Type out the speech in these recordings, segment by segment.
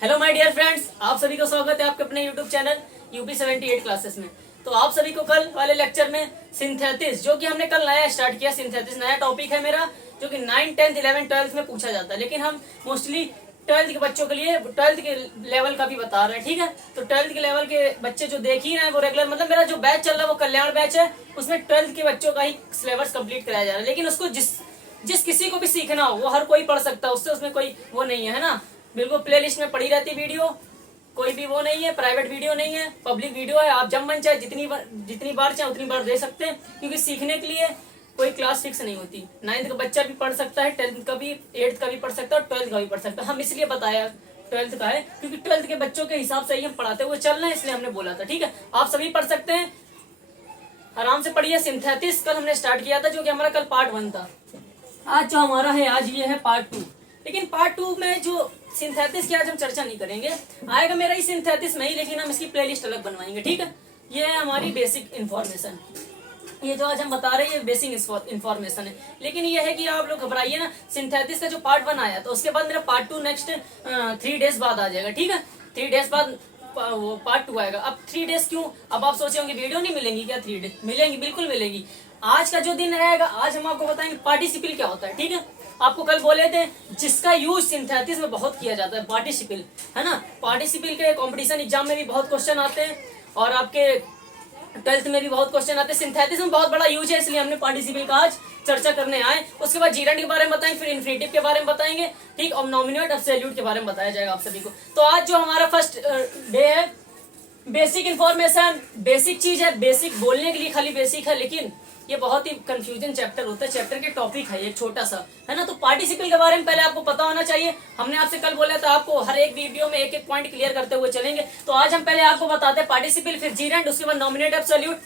Hello my dear friends, आप सभी को स्वागत है आपके अपने यूट्यूब चैनल यूपी 78 क्लासेस में। तो आप सभी को कल वाले लेक्चर में सिंथेसिस, जो कि हमने कल नया स्टार्ट किया, सिंथेसिस नया टॉपिक है मेरा, जो कि 9, 10, 11, 12 में पूछा जाता है। लेकिन हम मोस्टली 12th के बच्चों के लिए 12th के लेवल का भी बता रहे हैं, ठीक है। तो 12th के लेवल के बच्चे जो देख ही रहे हैं वो रेगुलर, मतलब मेरा जो बैच चल रहा है वो कल्याण बैच है, उसमें 12th के बच्चों का ही सिलेबस कंप्लीट कराया जा रहा है। लेकिन उसको जिस किसी को भी सीखना हो वो हर कोई पढ़ सकता है, उससे उसमें कोई वो नहीं है ना। बिल्कुल प्लेलिस्ट में पड़ी रहती वीडियो, कोई भी वो नहीं है, प्राइवेट वीडियो नहीं है, पब्लिक वीडियो है। आप जब मन चाहे जितनी बार चाहे उतनी बार दे सकते हैं, क्योंकि सीखने के लिए कोई क्लास फिक्स नहीं होती। 9th का बच्चा भी पढ़ सकता है, 10th का भी, 8th का भी पढ़ सकता है और 12th का भी पढ़ सकता है। हम इसलिए बताया 12th का है क्योंकि 12th के बच्चों के हिसाब से ही हम पढ़ाते हुए चल रहे हैं, इसलिए हमने बोला था, ठीक है। आप सभी पढ़ सकते हैं, आराम से पढ़िए। सिंथेसिस कल हमने स्टार्ट किया था, जो कि हमारा कल पार्ट 1 था। आज जो हमारा है, आज ये है पार्ट 2। लेकिन पार्ट 2 में जो सिंथेसिस की आज हम चर्चा नहीं करेंगे, आएगा मेरा ही सिंथेसिस में ही, लेकिन हम इसकी प्लेलिस्ट अलग बनवाएंगे, ठीक है। ये है हमारी बेसिक इन्फॉर्मेशन, ये जो आज हम बता रहे हैं ये बेसिक इन्फॉर्मेशन है। लेकिन ये है कि आप लोग घबराइए ना, सिंथेसिस का जो पार्ट 1 आया तो उसके बाद मेरा पार्ट 2 नेक्स्ट 3 डेज बाद आ जाएगा, ठीक है। 3 डेज बाद वो पार्ट 2 आएगा। अब 3 डेज क्यों? अब आप सोचे होंगे वीडियो नहीं मिलेंगी क्या? 3 डेज मिलेंगी, बिल्कुल मिलेगी। आज का जो दिन रहेगा, आज हम आपको बताएंगे पार्टिसिपल क्या होता है, ठीक है। आपको कल बोले थे जिसका यूज सिंथेसिस में बहुत किया जाता है, पार्टिसिपल, है ना। पार्टिसिपल के कंपटीशन एग्जाम में भी बहुत क्वेश्चन आते हैं और आपके 12th में भी बहुत क्वेश्चन आते हैं। सिंथेसिस में बहुत बड़ा यूज है, इसलिए हमने पार्टिसिपल का आज चर्चा करने आए। उसके बाद जीरेंड के बारे में बताएंगे, फिर इन्फिनिटिव के बारे में बताएंगे, ठीक, और नॉमिनेट एब्सोल्यूट के बारे में बताया जाएगा आप सभी को। तो आज जो हमारा फर्स्ट डे है, बेसिक इन्फॉर्मेशन, बेसिक चीज है, बेसिक बोलने के लिए खाली बेसिक है, लेकिन ये बहुत ही कंफ्यूजन चैप्टर होता है, चैप्टर के टॉपिक है एक छोटा सा, है ना। तो पार्टिसिपल के बारे में पहले आपको पता होना चाहिए। हमने आपसे कल बोला था आपको हर एक वीडियो में एक एक पॉइंट क्लियर करते हुए चलेंगे। तो आज हम पहले आपको बताते हैं पार्टिसिपल, फिर जीरेंड, उसके बाद नॉमिनेट एब्सोल्यूट,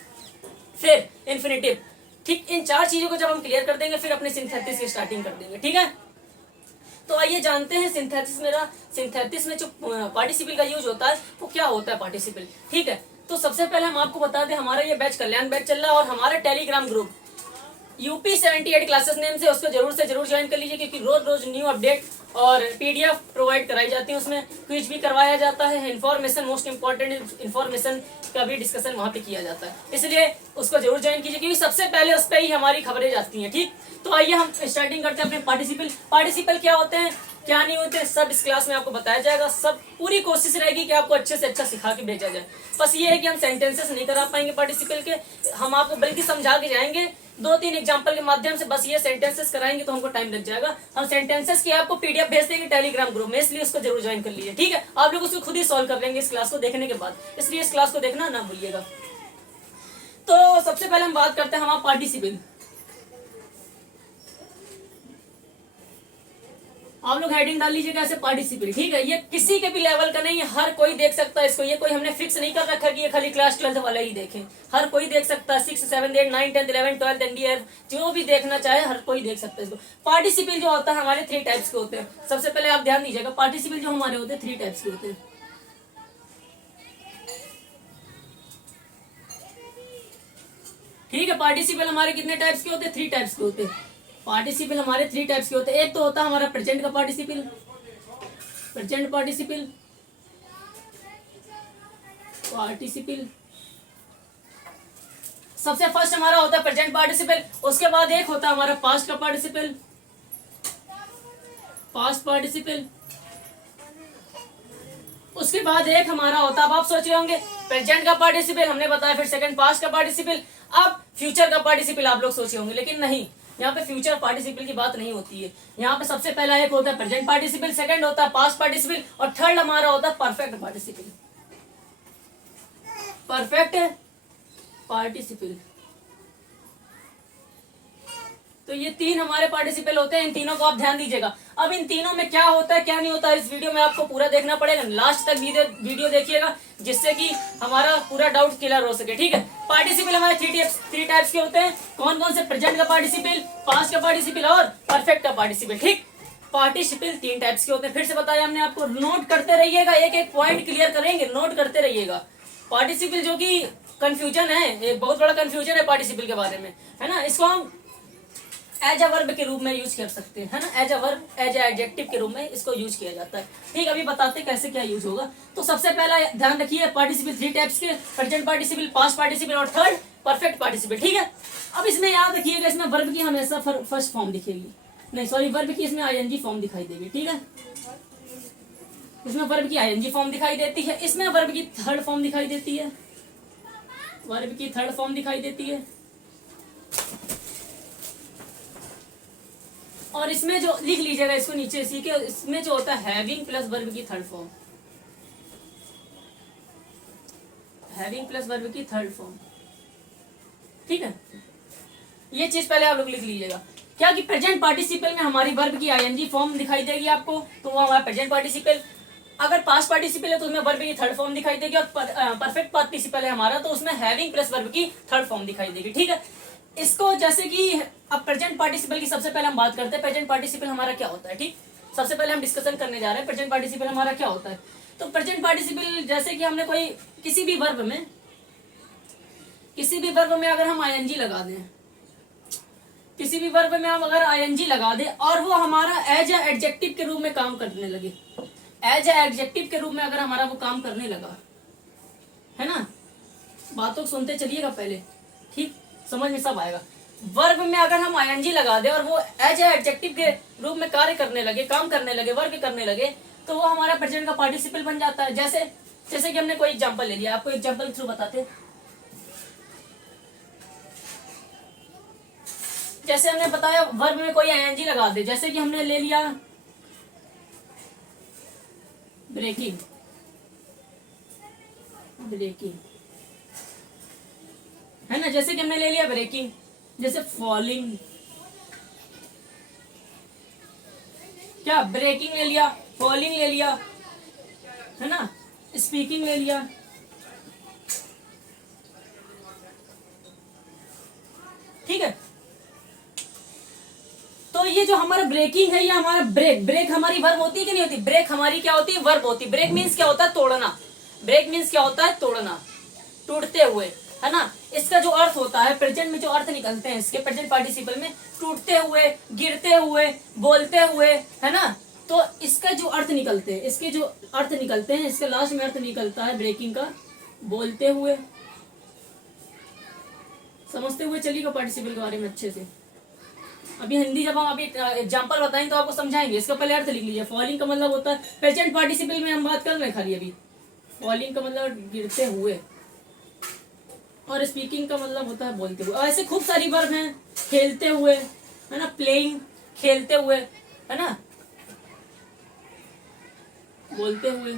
फिर इन्फिनिटिव, ठीक। इन 4 चीजों को जब हम क्लियर कर देंगे फिर अपने सिंथेसिस की स्टार्टिंग कर देंगे, ठीक है। तो आइए जानते हैं सिंथेसिस में जो पार्टिसिपल का यूज होता है वो क्या होता है पार्टिसिपल, ठीक है। तो सबसे पहले हम आपको बता दें, हमारा ये बैच कल्याण बैच चल रहा है और हमारा Telegram group UP 78 classes name से, उसको जरूर से जरूर ज्वाइन कर लीजिए, क्योंकि रोज रोज न्यू अपडेट और पीडीएफ प्रोवाइड कराई जाती है, उसमें क्विज भी करवाया जाता है, इन्फॉर्मेशन, मोस्ट इंपॉर्टेंट इन्फॉर्मेशन का भी डिस्कशन वहां पे किया जाता है, इसलिए उसको जरूर ज्वाइन कीजिए, क्योंकि सबसे पहले उस पर ही हमारी खबरें जाती हैं, ठीक। तो आइए हम स्टार्टिंग करते हैं अपने पार्टिसिपल क्या होते हैं, क्या नहीं होते, सब इस क्लास में आपको बताया जाएगा। सब पूरी कोशिश रहेगी कि आपको अच्छे से अच्छा सिखा के भेजा जाए। बस ये है कि हम सेंटेंसेस नहीं करा पाएंगे पार्टिसिपल के, हम आपको बल्कि समझा के जाएंगे 2-3 एग्जांपल के माध्यम से। बस ये सेंटेंसेस कराएंगे तो हमको टाइम लग जाएगा। हम सेंटेंसेस की आपको पीडीएफ भेज देंगे टेलीग्राम ग्रुप में, इसलिए उसको जरूर ज्वाइन कर लीजिए, ठीक है। आप लोग उसको खुद ही सॉल्व कर लेंगे इस क्लास को देखने के बाद, इसलिए इस क्लास को देखना ना भूलिएगा। तो सबसे पहले हम बात करते हैं हमारा पार्टिसिपल। आप लोग हेडिंग डाल लीजिएगा ऐसे पार्टिसिपल, ठीक है। ये किसी के भी लेवल का नहीं है, हर कोई देख सकता है इसको। ये कोई हमने फिक्स नहीं कर रखा कि ये खाली क्लास 12th वाला ही देखें, हर कोई देख सकता है। 6, 7, 8, 9, 10, 11, 12 एनडीएफ जो भी देखना चाहे हर कोई देख सकता है इसको। पार्टिसिपल जो होता है हमारे 3 टाइप्स के होते हैं। सबसे पहले आप ध्यान दीजिएगा, पार्टिसिपल जो हमारे होते हैं 3 टाइप्स के होते हैं, ठीक है। पार्टिसिपल हमारे कितने टाइप्स के होते हैं? 3 टाइप्स के होते हैं। पार्टिसिपल हमारे 3 टाइप्स के होते हैं। एक तो होता है हमारा प्रेजेंट का पार्टिसिपल, प्रेजेंट पार्टिसिपल, सबसे फर्स्ट हमारा होता है प्रेजेंट पार्टिसिपल। उसके बाद एक होता है हमारा पास्ट का पार्टिसिपल, पास्ट पार्टिसिपल। उसके बाद एक हमारा होता है, अब आप सोचे होंगे प्रेजेंट का पार्टिसिपल हमने बताया, फिर सेकंड पास्ट का पार्टिसिपल, अब फ्यूचर का पार्टिसिपल आप लोग सोचे होंगे, लेकिन नहीं, यहाँ पे फ्यूचर पार्टिसिपल की बात नहीं होती है। यहाँ पे सबसे पहला एक होता है प्रेजेंट पार्टिसिपल, सेकंड होता है पास्ट पार्टिसिपल और थर्ड हमारा होता है परफेक्ट पार्टिसिपल, परफेक्ट पार्टिसिपल। तो ये 3 हमारे पार्टिसिपल होते हैं, इन तीनों को आप ध्यान दीजिएगा। अब इन तीनों में क्या होता है क्या नहीं होता है, इस वीडियो में आपको पूरा देखना पड़ेगा, लास्ट तक वीडियो देखिएगा, जिससे कि हमारा पूरा डाउट क्लियर हो सके, ठीक है। पार्टिसिपल हमारे 3 टाइप्स के होते हैं। कौन कौन से? प्रेजेंट का पार्टिसिपल, पास्ट का पार्टिसिपल और परफेक्ट का पार्टिसिपल, ठीक। पार्टिसिपल 3 टाइप्स के होते हैं, फिर से बताया हमने आपको, नोट करते रहिएगा, एक एक पॉइंट क्लियर करेंगे, नोट करते रहिएगा। पार्टिसिपल जो कि कंफ्यूजन है, एक बहुत बड़ा कंफ्यूजन है पार्टिसिपल के बारे में, है ना। इसको हम एज अ वर्ब के रूप में यूज कर सकते हैं, है ना, as a verb, as a adjective के रूप में इसको यूज किया जाता है। ठीक, अभी बताते हैं कैसे क्या यूज होगा। तो सबसे पहला ध्यान रखिए, पार्टिसिपल 3 टाइप्स के, प्रेजेंट पार्टिसिपल, पास्ट पार्टिसिपल और थर्ड परफेक्ट पार्टिसिपल। ठीक है, अब इसमें याद रखिएगा, इसमें वर्ब की हमेशा फर्स्ट फॉर्म दिखेगी, नहीं सॉरी, वर्ब की इसमें आईएनजी फॉर्म दिखाई देगी। ठीक है, इसमें वर्ब की आईएनजी फॉर्म दिखाई देती है, इसमें वर्ब की थर्ड फॉर्म दिखाई देती है, वर्ब की थर्ड फॉर्म दिखाई देती है, और इसमें जो लिख लीजिएगा इसको नीचे सीखे, इसमें जो होता है हैविंग प्लस वर्ब की third form, having plus verb की थर्ड फॉर्म। ठीक है, ये चीज पहले आप लोग लिख लीजिएगा, क्या कि प्रेजेंट पार्टिसिपल में हमारी वर्ब की आईएनजी फॉर्म दिखाई देगी आपको, तो वो हमारा प्रेजेंट पार्टिसिपल। अगर पास्ट पार्टिसिपल है तो उसमें वर्ब की थर्ड फॉर्म दिखाई देगी, और परफेक्ट पार्टिसिपल है हमारा तो उसमें हैविंग प्लस वर्ब की थर्ड फॉर्म दिखाई देगी। ठीक है, इसको जैसे कि अब प्रेजेंट पार्टिसिपल की सबसे पहले हम बात करते हैं, प्रेजेंट पार्टिसिपल हमारा क्या होता है। ठीक, सबसे पहले हम डिस्कशन करने जा रहे हैं प्रेजेंट पार्टिसिपल हमारा क्या होता है। तो प्रेजेंट पार्टिसिपल जैसे कि हमने कोई किसी भी वर्ब में अगर हम आईएनजी लगा दें, किसी भी वर्ब में हम अगर आईएनजी लगा दें और वो हमारा एज ए एडजेक्टिव के रूप में काम करने लगे, एज ए एडजेक्टिव के रूप में अगर हमारा वो काम करने लगा, है ना, बातों को सुनते चलिएगा पहले, ठीक, समझ में सब आएगा। वर्ब में अगर हम आईएनजी लगा दे और वो एज ए एडजेक्टिव के रूप में कार्य करने लगे, काम करने लगे, वर्क करने लगे, तो वो हमारा प्रेजेंट का पार्टिसिपल बन जाता है। जैसे कि हमने कोई एग्जांपल ले लिया, आपको एग्जांपल के थ्रू बताते हैं। जैसे हमने बताया वर्ब में कोई आईएनजी लगा दे, जैसे कि हमने ले लिया ब्रेकिंग, है ना, जैसे कि हमने ले लिया ब्रेकिंग, जैसे फॉलिंग, क्या ब्रेकिंग ले लिया, फॉलिंग ले लिया, है ना, स्पीकिंग ले लिया। ठीक है, तो ये जो हमारा ब्रेकिंग है, ये हमारा ब्रेक हमारी वर्ब होती है कि नहीं होती, ब्रेक हमारी क्या होती है, वर्ब होती है। ब्रेक मीन्स क्या होता है, तोड़ना, ब्रेक मीन्स क्या होता है, तोड़ना, टूटते हुए, है ना। इसका जो अर्थ होता है, प्रेजेंट में जो अर्थ निकलते हैं इसके, प्रेजेंट पार्टिसिपल में टूटते हुए, गिरते हुए, बोलते हुए, है ना, तो इसका जो अर्थ निकलते हैं, इसके जो अर्थ निकलते हैं, इसके लास्ट में अर्थ निकलता है ब्रेकिंग का, बोलते हुए। समझते हुए चलिएगा पार्टिसिपल के बारे में अच्छे से। अभी हिंदी जब हम अभी एग्जांपल बताएं तो आपको समझाएंगे। इसका पहले अर्थ लिख लीजिए। फॉलिंग का मतलब होता है, प्रेजेंट पार्टिसिपल में हम बात कर रहे हैं खाली अभी, फॉलिंग का मतलब गिरते हुए, और स्पीकिंग का मतलब होता है बोलते हुए। और ऐसे खूब सारी वर्ब हैं, खेलते हुए, है ना, प्लेइंग, खेलते हुए, है ना, बोलते हुए,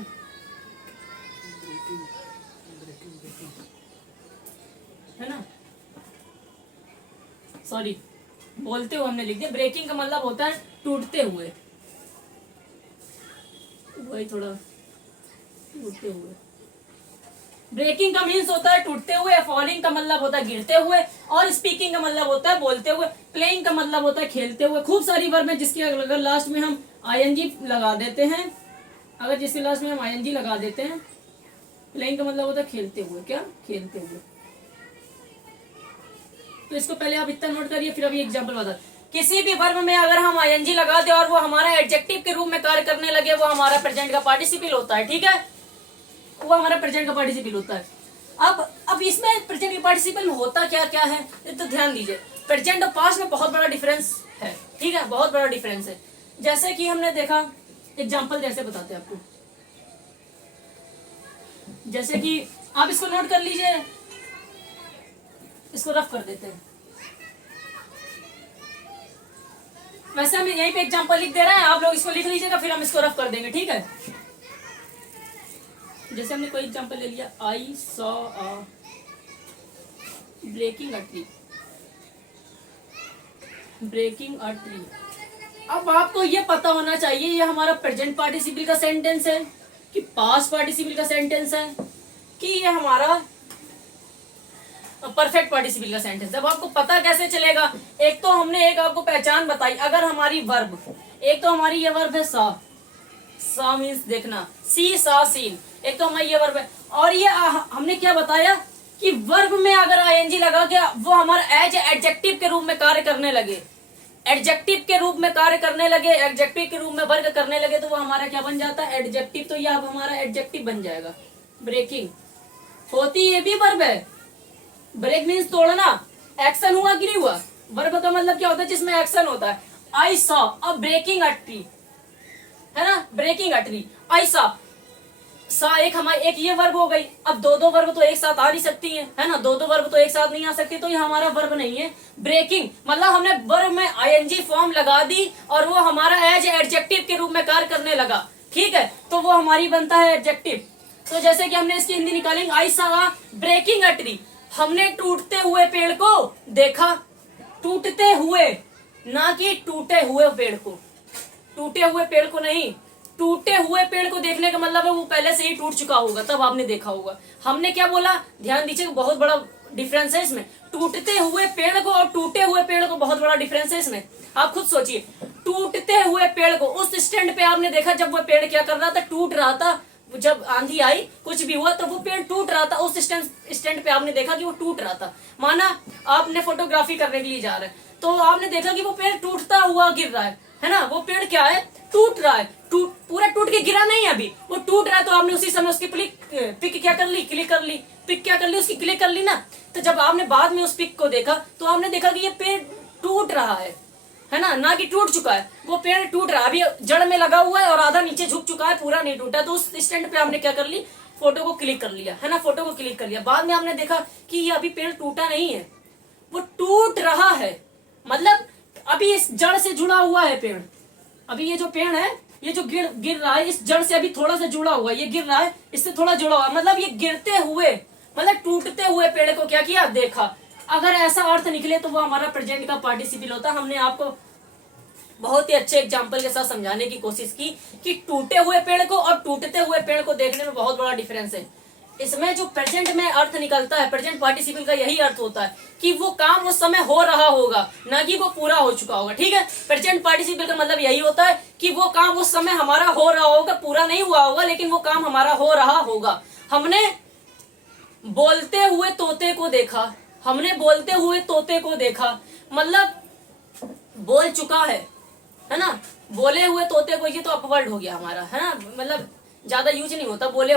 है ना, सॉरी बोलते हुए हमने लिख दिया। ब्रेकिंग का मतलब होता है टूटते हुए, वही थोड़ा टूटते हुए। ब्रेकिंग का मीन्स होता है टूटते हुए, फॉलिंग का मतलब होता है गिरते हुए, और स्पीकिंग का मतलब होता है बोलते हुए, प्लेइंग का मतलब होता है खेलते हुए। खूब सारी वर्ब है जिसके अगर लास्ट में हम आईएनजी लगा देते हैं, अगर जिसके लास्ट में हम आईएनजी लगा देते हैं, प्लेइंग का मतलब होता है खेलते हुए, क्या, खेलते हुए। तो इसको पहले आप इतना नोट करिए, फिर अभी एग्जांपल बता। किसी भी वर्ब में अगर हम आईएनजी लगा दे और वो हमारा एडजेक्टिव के रूप में कार्य करने लगे, वो हमारा प्रेजेंट का पार्टिसिपल होता है। ठीक है, वो हमारा प्रेजेंट का पार्टिसिपल होता है। अब इसमें प्रेजेंट के पार्टिसिपल में होता क्या क्या है, तो ध्यान दीजिए। प्रेजेंट और पास्ट में बहुत बड़ा डिफरेंस है। ठीक है, बहुत बड़ा डिफरेंस है। जैसे कि हमने देखा, एग्जाम्पल जैसे बताते हैं आपको, जैसे कि आप इसको नोट कर लीजिए, इसको रफ कर देते हैं। वैसे हम यहीं पे एग्जांपल लिख दे रहे हैं, आप लोग इसको लिख लीजिएगा, फिर हम इसको रफ कर देंगे। ठीक है, जैसे हमने कोई एग्जांपल ले लिया, I saw a breaking a tree, breaking a tree. अब आपको ये पता होना चाहिए ये हमारा प्रेजेंट पार्टिसिपल का सेंटेंस है कि पास्ट पार्टिसिपल का सेंटेंस है कि ये हमारा परफेक्ट पार्टिसिपल का सेंटेंस। जब आपको पता कैसे चलेगा, एक तो हमने एक आपको पहचान बताई, अगर हमारी वर्ब, एक तो हमारी ये वर्ब है सा मीन्स देखना, सी सा सीन, एक तो हमारी ये वर्ब है। और ये हमने क्या बताया कि वर्ब में अगर आईएनजी लगा के वो हमारा एज एडजेक्टिव के रूप में कार्य करने लगे, एडजेक्टिव के रूप में कार्य करने लगे, एडजेक्टिव के रूप में वर्ग करने लगे, तो वो हमारा क्या बन जाता है? एडजेक्टिव। तो ये अब हमारा एडजेक्टिव बन जाएगा। ब्रेकिंग होती ये भी वर्ब है। ब्रेक मीन्स तोड़ना। एक्शन हुआ कि नहीं हुआ? वर्ब का मतलब क्या होता है? जिसमें एक्शन होता है। I saw a breaking a tree, है ना, breaking a tree. I saw, सा एक हमारी एक ये वर्ब हो गई। अब दो दो वर्ब तो एक साथ आ नहीं सकती है ना, दो दो वर्ब तो एक साथ नहीं आ सकती, तो ये हमारा वर्ब नहीं है। ब्रेकिंग मतलब हमने वर्ब में आईएनजी फॉर्म लगा दी और वो हमारा एज एडजेक्टिव के रूप में कार्य करने लगा, ठीक है, तो वो हमारी बनता है एडजेक्टिव। तो जैसे कि हमने इसकी हिंदी निकालेंगे, आई सा ब्रेकिंग अ ट्री, हमने टूटते हुए पेड़ को देखा। टूटते हुए, ना कि टूटे हुए पेड़ को, टूटे हुए पेड़ को नहीं, टूटे हुए पेड़ को देखने का मतलब है वो पहले से ही टूट चुका होगा, तब आपने देखा होगा। हमने क्या बोला, ध्यान दीजिए, बहुत बड़ा डिफरेंस है इसमें। टूटते हुए पेड़ को और टूटे हुए पेड़ को बहुत बड़ा डिफरेंस है इसमें। आप खुद सोचिए, टूटते हुए पेड़ को उस स्टैंड पे आपने देखा जब वो पेड़ क्या कर रहा था? टूट रहा था। जब आंधी आई, कुछ भी हुआ, तो वो पेड़ टूट रहा था। उस स्टैंड पे आपने देखा कि वो टूट रहा था। माना आपने फोटोग्राफी करने के लिए जा रहे हैं, तो आपने देखा कि वो पेड़ टूटता हुआ गिर रहा है ना, वो पेड़ क्या है? टूट रहा है। पूरा टूट के गिरा नहीं है अभी, वो टूट रहा है, तो आपने उसी समय उसकी पिक क्या कर ली? क्लिक कर ली। पिक क्या कर ली? उसकी क्लिक कर ली ना। तो जब आपने बाद में उस पिक को देखा, तो आपने देखा कि ये पेड़ टूट रहा है ना कि टूट चुका है। वो पेड़ टूट रहा है, अभी जड़ में लगा हुआ है और आधा नीचे झुक चुका है, पूरा नहीं टूटा। तो उस स्टैंड पे आपने क्या कर ली? फोटो को क्लिक कर लिया, है ना, फोटो को क्लिक कर लिया। बाद में आपने देखा कि ये अभी पेड़ टूटा नहीं है, वो टूट रहा है, मतलब अभी इस जड़ से जुड़ा हुआ है पेड़। अभी ये जो पेड़ है, ये जो गिर रहा है, इस जड़ से अभी थोड़ा सा जुड़ा हुआ है, ये गिर रहा है, इससे थोड़ा जुड़ा हुआ है, मतलब ये गिरते हुए, मतलब टूटते हुए पेड़ को क्या किया? देखा। अगर ऐसा अर्थ निकले तो वो हमारा प्रेजेंट का पार्टिसिपल होता है। हमने आपको बहुत ही अच्छे एग्जाम्पल के साथ समझाने की कोशिश की कि टूटे हुए पेड़ को और टूटते हुए पेड़ को देखने में बहुत बड़ा डिफरेंस है। इसमें जो प्रेजेंट में अर्थ निकलता है, प्रेजेंट पार्टिसिपल का यही अर्थ होता है कि वो काम उस समय हो रहा होगा, ना कि वो पूरा हो चुका होगा, ठीक है। प्रेजेंट पार्टिसिपल का मतलब यही होता है कि वो काम उस समय हमारा हो रहा होगा, पूरा नहीं हुआ होगा, लेकिन वो काम हमारा हो रहा होगा। हमने बोलते हुए तोते को देखा, हमने बोलते हुए तोते को देखा, मतलब बोल चुका है ना। बोले हुए तोते को, ये तो अपवर्ड हो गया हमारा, है ना, मतलब ज्यादा यूज नहीं होता। बोले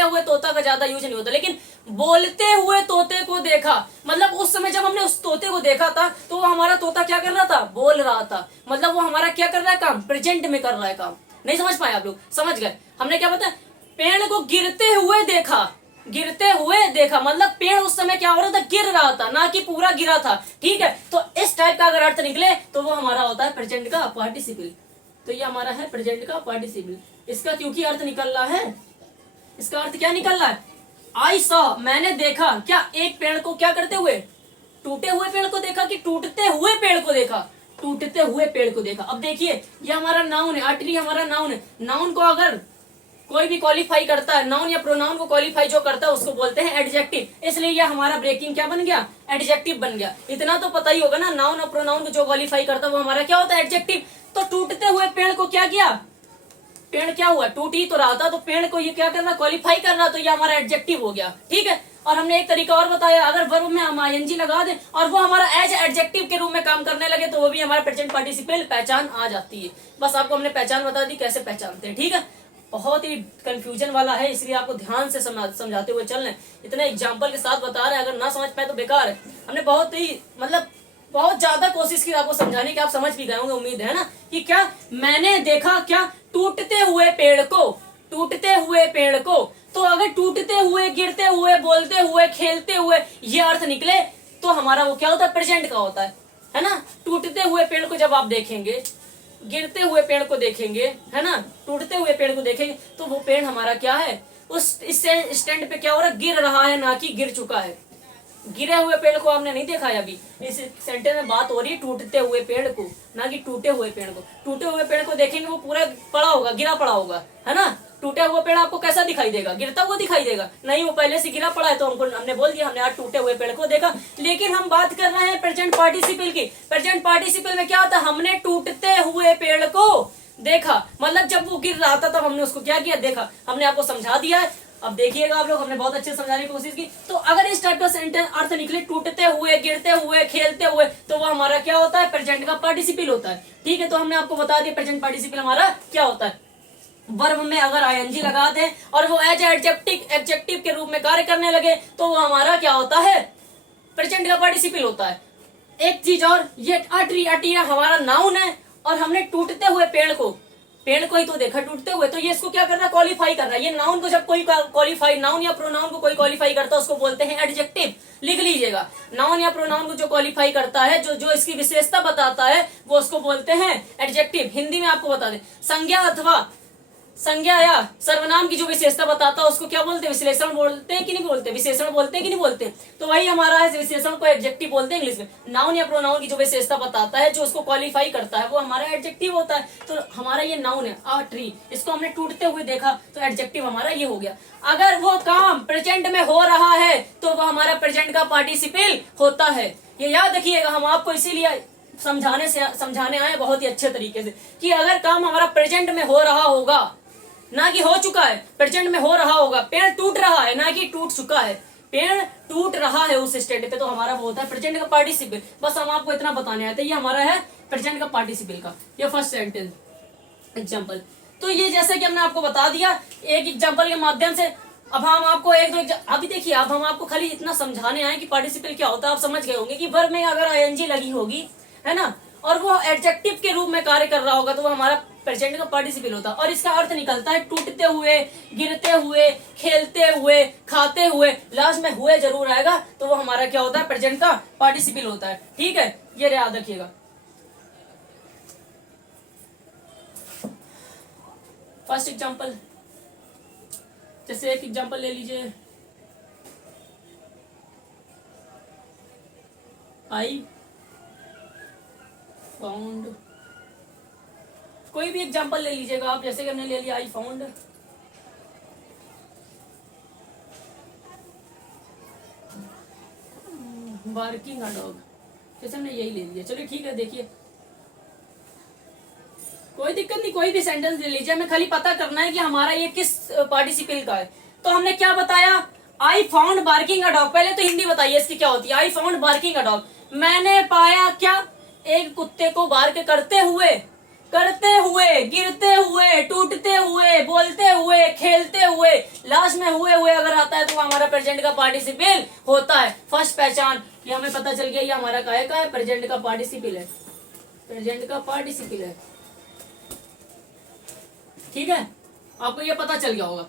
हुए तोता का ज्यादा यूज नहीं होता, लेकिन बोलते हुए तोते को देखा, मतलब उस समय जब हमने उस तोते को देखा था, तो वो हमारा तोता क्या कर रहा था? बोल रहा था। मतलब वो हमारा क्या कर रहा है? काम प्रेजेंट में कर रहा है काम। नहीं समझ पाए आप लोग? समझ गए? हमने क्या बताया? पेड़ को गिरते हुए देखा, गिरते हुए देखा, मतलब पेड़ उस समय क्या हो रहा था? गिर रहा था, ना कि पूरा गिरा था, ठीक है। तो इस टाइप का अगर अर्थ निकले तो वो हमारा होता है प्रेजेंट का पार्टिसिपल। तो ये हमारा है प्रेजेंट का पार्टिसिपल। इसका क्योंकि अर्थ निकल रहा है, इसका अर्थ क्या निकल रहा है? आई सॉ, मैंने देखा, क्या एक पेड़ को क्या करते हुए? टूटे हुए पेड़ को देखा कि टूटते हुए पेड़ को देखा? टूटते हुए पेड़ को देखा। अब देखिए, ये हमारा नाउन है, अ ट्री हमारा नाउन है। नाउन को अगर कोई भी क्वालिफाई करता है, नाउन या प्रोनाउन को क्वालिफाई जो करता है उसको बोलते हैं एडजेक्टिव। इसलिए ये हमारा ब्रेकिंग क्या बन गया? एडजेक्टिव बन गया। इतना तो पता ही होगा ना, नाउन और प्रोनाउन को जो क्वालिफाई करता है वो हमारा क्या होता है? एडजेक्टिव। तो टूटते हुए पेड़ को क्या किया? पेड़ क्या हुआ? टूट ही तो रहा था, तो पेड़ को ये क्या करना? क्वालिफाई करना, तो ये हमारा एडजेक्टिव हो गया, ठीक है। और हमने एक तरीका और बताया, अगर वर्ब में हम आईएनजी लगा दें और वो हमारा एज एडजेक्टिव के रूप में काम करने लगे, तो वो भी हमारा प्रेजेंट पार्टिसिपल पहचान आ जाती है। बस आपको हमने पहचान बता दी, कैसे पहचानते हैं, ठीक है। बहुत ही कंफ्यूजन वाला है, इसलिए आपको ध्यान से समझाते हुए चल रहे हैं। इतने एग्जाम्पल के साथ बता रहे हैं, अगर ना समझ पाए तो बेकार है। हमने बहुत ही मतलब बहुत ज्यादा कोशिश की आपको समझाने की, आप समझ भी गए होंगे, उम्मीद है ना। कि क्या मैंने देखा? क्या टूटते हुए पेड़ को, टूटते हुए पेड़ को। तो अगर टूटते हुए, गिरते हुए, बोलते हुए, खेलते हुए ये अर्थ निकले, तो हमारा वो क्या होता है? प्रेजेंट का होता है ना। टूटते हुए पेड़ को जब आप देखेंगे, गिरते हुए पेड़ को देखेंगे, है ना, टूटते हुए पेड़ को देखेंगे, तो वो पेड़ हमारा क्या है? उस स्टैंड पे क्या हो रहा है? गिर रहा है, ना कि गिर चुका है। गिरे हुए पेड़ को आपने नहीं देखा है अभी। इस सेंटेंस में बात हो रही है टूटते हुए पेड़ को, ना कि टूटे हुए पेड़ को। टूटे हुए पेड़ को देखेंगे वो पूरा पड़ा होगा, गिरा पड़ा होगा, है ना। टूटे हुए पेड़ आपको कैसा दिखाई देगा? गिरता हुआ दिखाई देगा? नहीं, वो पहले से गिरा पड़ा है, तो हमने बोल दिया हमने आज टूटे हुए पेड़ को देखा। लेकिन हम बात कर रहे हैं प्रेजेंट पार्टिसिपल की। प्रेजेंट पार्टिसिपल में क्या होता है? हमने टूटते हुए पेड़ को देखा, मतलब जब वो गिर रहा था तब हमने उसको क्या किया? देखा। हमने आपको समझा दिया है। अब देखिएगा आप लोग, हमने बहुत अच्छे से समझाने की कोशिश की। तो अगर इस टाइप का सेंटेंस अर्थ निकले टूटते हुए, गिरते हुए, खेलते हुए, तो वो हमारा क्या होता है? प्रेजेंट का पार्टिसिपल होता है। ठीक है, तो हमने आपको बता दिया प्रेजेंट पार्टिसिपल हमारा क्या होता है। वर्ब में अगर आईएनजी लगा दें और वो एज एडजेक्टिव के रूप में कार्य करने लगे तो वो हमारा क्या होता है? प्रेजेंट का पार्टिसिपल होता है। एक चीज और, ये अटी हमारा नाउन है और हमने टूटते हुए पेड़ को ही तो देखा टूटते हुए, तो ये इसको क्या कर रहा है? क्वालिफाई कर रहा है। ये नाउन को जब कोई क्वालिफाई, नाउन या प्रोनाउन को कोई क्वालिफाई करता है उसको बोलते हैं एडजेक्टिव। लिख लीजिएगा, नाउन या प्रोनाउन को जो क्वालिफाई करता है, जो जो इसकी विशेषता बताता है, वो उसको बोलते हैं एडजेक्टिव। हिंदी में आपको बता दें, संज्ञा या सर्वनाम की जो विशेषता बताता है उसको क्या बोलते हैं? विश्लेषण बोलते हैं कि नहीं बोलते? विशेषण बोलते हैं कि नहीं बोलते? तो वही हमारा है, विशेषण को एडजेक्टिव बोलते हैं इंग्लिश में। नाउन या प्रोनाउन की जो विशेषता बताता है, जो उसको क्वालिफाई करता है, वो हमारा एडजेक्टिव होता है। तो हमारा ये नाउन है, अ ट्री, इसको हमने टूटते हुए देखा तो एडजेक्टिव हमारा ये हो गया। अगर वो काम प्रेजेंट में हो रहा है तो वो हमारा प्रेजेंट का पार्टिसिपल होता है। ये याद रखिएगा, हम आपको इसीलिए समझाने आए बहुत ही अच्छे तरीके से कि अगर काम हमारा प्रेजेंट में हो रहा होगा, ना कि हो चुका है, प्रेजेंट में हो रहा होगा। पेड़ टूट रहा है, ना कि टूट चुका है, पेड़ टूट रहा है उस स्टेट पे, तो हमारा वो होता है प्रेजेंट का पार्टिसिपल। बस हम आपको इतना बताने आए थे, ये हमारा है प्रेजेंट का पार्टिसिपल का ये फर्स्ट सेंटेंस एग्जाम्पल। तो ये जैसे कि हमने आपको बता दिया एक एग्जाम्पल के माध्यम से। अब हम आपको एक दो अभी देखिए, अब हम आपको खाली इतना समझाने आए कि पार्टिसिपल क्या होता है। आप समझ गए होंगे कि वर्ब में अगर आईएनजी लगी होगी, है ना, और वो एडजेक्टिव के रूप में कार्य कर रहा होगा तो वो हमारा प्रेजेंट का पार्टिसिपल होता है। और इसका अर्थ निकलता है टूटते हुए, गिरते हुए, खेलते हुए, खाते हुए, लास्ट में हुए जरूर आएगा, तो वो हमारा क्या होता है? प्रेजेंट का पार्टिसिपल होता है। ठीक है, ये याद रखिएगा। फर्स्ट एग्जांपल, जैसे एक एग्जांपल ले लीजिए, आई फाउंड, कोई भी एग्जांपल ले लीजिएगा आप, जैसे कि हमने ले लिया I found barking a dog, जैसे हमने यही ले लिया। चलिए ठीक है, देखिए कोई दिक्कत नहीं, कोई भी सेंटेंस ले लीजिए, हमें खाली पता करना है कि हमारा ये किस पार्टिसिपल का है। तो हमने क्या बताया? I found barking a dog. पहले तो हिंदी बताइए इसकी क्या होती है? I found barking a dog, मैंने पाया क्या? एक कुत्ते को बार्क करते हुए, गिरते हुए, टूटते हुए, बोलते हुए, खेलते हुए, लास्ट में हुए अगर आता है तो वो हमारा प्रेजेंट का पार्टिसिपल होता है। फर्स्ट पहचान, ये हमें पता चल गया, ये हमारा काहे का है? प्रेजेंट का पार्टिसिपल है, प्रेजेंट का पार्टिसिपल है। ठीक है, आपको ये पता चल गया होगा।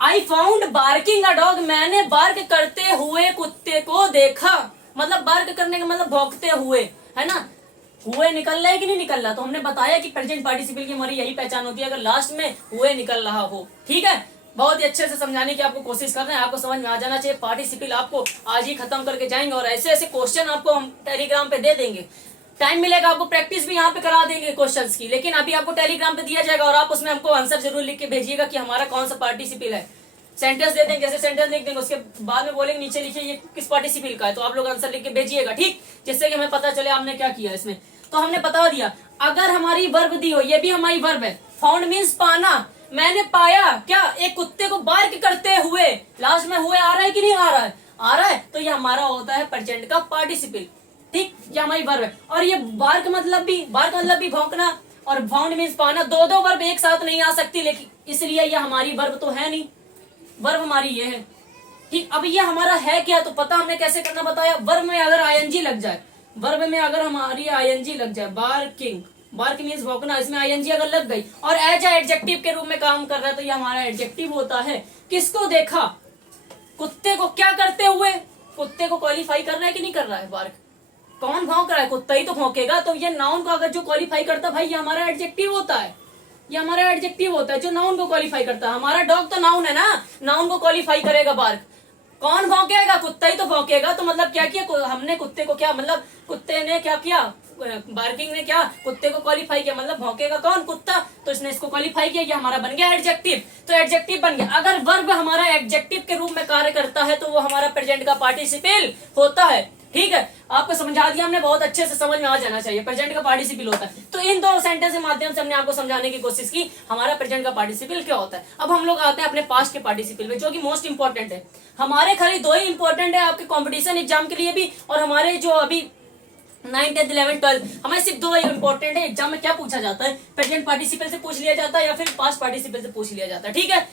I found barking a dog, मैंने बार्क करते हुए कुत्ते को देखा। मतलब बार्क करने का मतलब भौंकते हुए, है ना, हुए निकल रहा है कि नहीं निकल रहा? तो हमने बताया कि प्रेजेंट पार्टिसिपल की हमारी यही पहचान होती है, अगर लास्ट में हुए निकल रहा हो। ठीक है, बहुत ही अच्छे से समझाने की आपको कोशिश कर रहे हैं, आपको समझ में आ जाना चाहिए। पार्टिसिपल आपको आज ही खत्म करके जाएंगे और ऐसे ऐसे क्वेश्चन आपको हम टेलीग्राम पे दे देंगे। टाइम मिलेगा आपको, प्रैक्टिस भी यहाँ पे करा देंगे क्वेश्चंस की, लेकिन अभी आपको टेलीग्राम पे दिया जाएगा और आप उसमें हमको आंसर जरूर लिख के भेजिएगा कि हमारा कौन सा पार्टिसिपल है। सेंटेंस दे देंगे, जैसे सेंटेंस लिख देंगे, उसके बाद में बोलेंगे नीचे लिखिए ये किस पार्टिसिपल का है, तो आप लोग आंसर लिख के भेजिएगा। ठीक, जिससे कि हमें पता चले आपने क्या किया इसमें। तो हमने बता दिया, अगर हमारी वर्ब दी हो, ये भी हमारी वर्ब है। फाउंड मीन्स पाना, मैंने पाया क्या? एक कुत्ते को बार्क करते हुए, लास्ट में हुए आ रहा है कि नहीं आ रहा है? आ रहा है, तो ये हमारा होता है प्रेजेंट का पार्टिसिपल। ठीक, ये हमारी वर्ब है। और ये बार्क मतलब भी भौंकना, और फाउंड मीन्स पाना, दो वर्ब एक साथ नहीं आ सकती, लेकिन इसलिए ये हमारी वर्ब तो है नहीं, वर्ब हमारी ये है। ठीक, अब ये हमारा है क्या? तो पता हमने कैसे करना बताया। वर्ब में अगर आईएनजी लग जाए, वर्ब में अगर हमारी आईएनजी लग जाए, बार्किंग, बार्क मीन्स भौंकना, इसमें आईएनजी अगर लग गई और एज एडजेक्टिव के रूप में काम कर रहा है तो ये हमारा एडजेक्टिव होता है। किसको देखा? कुत्ते को। क्या करते हुए? कुत्ते को क्वालिफाई कर रहा है कि नहीं कर रहा है? बार्क, कौन भौंक रहा है? कुत्ता ही तो भौंकेगा। तो ये नाउन को अगर जो क्वालिफाई करता है भाई, ये हमारा एडजेक्टिव होता है, ये हमारा एडजेक्टिव होता है जो नाउन को क्वालिफाई करता है। हमारा डॉग तो नाउन है ना, नाउन को क्वालिफाई करेगा बार्क। कौन भौंकेगा? कुत्ता ही तो भौंकेगा। तो मतलब क्या किया हमने? कुत्ते को क्या मतलब, कुत्ते ने क्या किया? बार्किंग ने क्या कुत्ते को क्वालिफाई किया, मतलब भौंकेगा कौन? कुत्ता। तो इसने इसको क्वालिफाई किया, ये हमारा बन गया एडजेक्टिव। तो एडजेक्टिव बन गया। अगर वर्ब हमारा एडजेक्टिव के रूप में कार्य करता है तो वो हमारा प्रेजेंट का पार्टिसिपल होता है। ठीक है, आपको समझा दिया हमने, बहुत अच्छे से समझ में आ जाना चाहिए प्रेजेंट का पार्टिसिपल होता है। तो इन दो सेंटेंस के माध्यम से हमने आपको समझाने की कोशिश की हमारा प्रेजेंट का पार्टिसिपल क्या होता है। अब हम लोग आते हैं अपने पास्ट के पार्टिसिपल में, जो कि मोस्ट इंपॉर्टेंट है। हमारे खाली दो ही इंपॉर्टेंट है आपके कॉम्पिटिशन एग्जाम के लिए भी, और हमारे जो अभी 9, 10, 11, 12 हमारे सिर्फ दो इंपॉर्टेंट है। एग्जाम में क्या पूछा जाता है, प्रेजेंट पार्टिसिपल से पूछ लिया जाता है या फिर पास्ट पार्टिसिपल से पूछ लिया जाता है। ठीक है,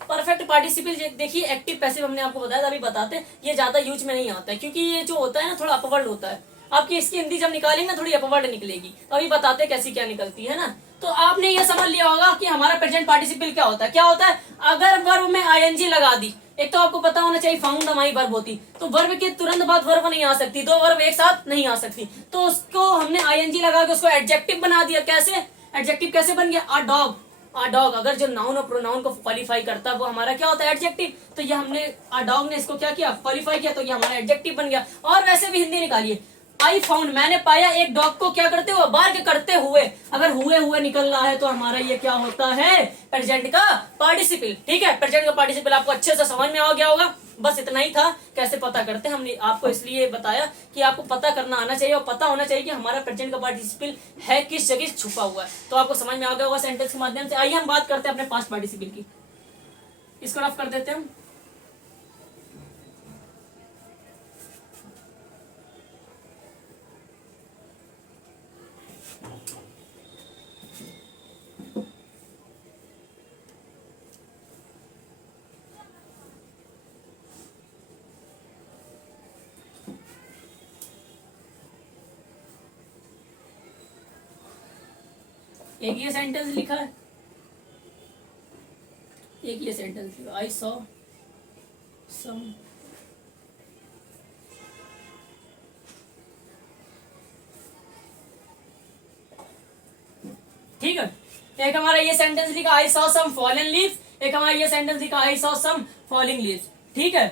परफेक्ट पार्टिसिपल देखिए, एक्टिव पैसिव हमने आपको बताया था, अभी बताते हैं, ये ज्यादा यूज में नहीं आता है क्योंकि ये जो होता है ना थोड़ा अपवर्ड होता है। आपकी इसकी हिंदी जब निकालेंगे ना थोड़ी अपवर्ड निकलेगी, तो अभी बताते हैं कैसी क्या निकलती है ना। तो आपने ये समझ लिया होगा कि हमारा प्रेजेंट पार्टिसिपल क्या होता है। क्या होता है, अगर वर्ब में आईएनजी लगा दी, एक तो आपको पता होना चाहिए फाउंड हमारी वर्ब होती, तो वर्ब के तुरंत बाद वर्ब नहीं आ सकती, दो वर्ब एक साथ नहीं आ सकती, तो उसको हमने आईएनजी लगा के उसको एडजेक्टिव बना दिया। कैसे एडजेक्टिव कैसे बन गया, अ डॉग। अ डॉग अगर जो नाउन और प्रोनाउन को क्वालिफाई करता है वो हमारा क्या होता है, एडजेक्टिव। तो ये हमने अ डॉग ने इसको क्या किया, क्वालिफाई किया, तो ये हमारा एडजेक्टिव बन गया। और वैसे भी हिंदी निकालिए, आई फाउंड मैंने पाया एक डॉग को क्या करते हुए, बार्क करते हुए, अगर हुए हुए निकल रहा है तो हमारा ये क्या होता है, प्रेजेंट का पार्टिसिपल। ठीक है, प्रेजेंट का पार्टिसिपल आपको अच्छे से समझ में आ गया होगा। बस इतना ही था, कैसे पता करते हैं हमने आपको इसलिए बताया कि आपको पता करना आना चाहिए और पता होना चाहिए कि हमारा प्रेजेंट का पार्टिसिपल है किस जगह छुपा हुआ है। तो आपको समझ में आ गया होगा सेंटेंस के माध्यम से। आइए हम बात करते हैं अपने पास्ट पार्टिसिपल की, इसको रफ कर देते हैं हम। एक ये सेंटेंस लिखा है, एक ये सेंटेंस लिखा, आई सॉ सम, ठीक है। एक हमारा ये सेंटेंस लिखा, I saw some fallen leaves, एक हमारा ये सेंटेंस लिखा, I saw some falling leaves. ठीक है,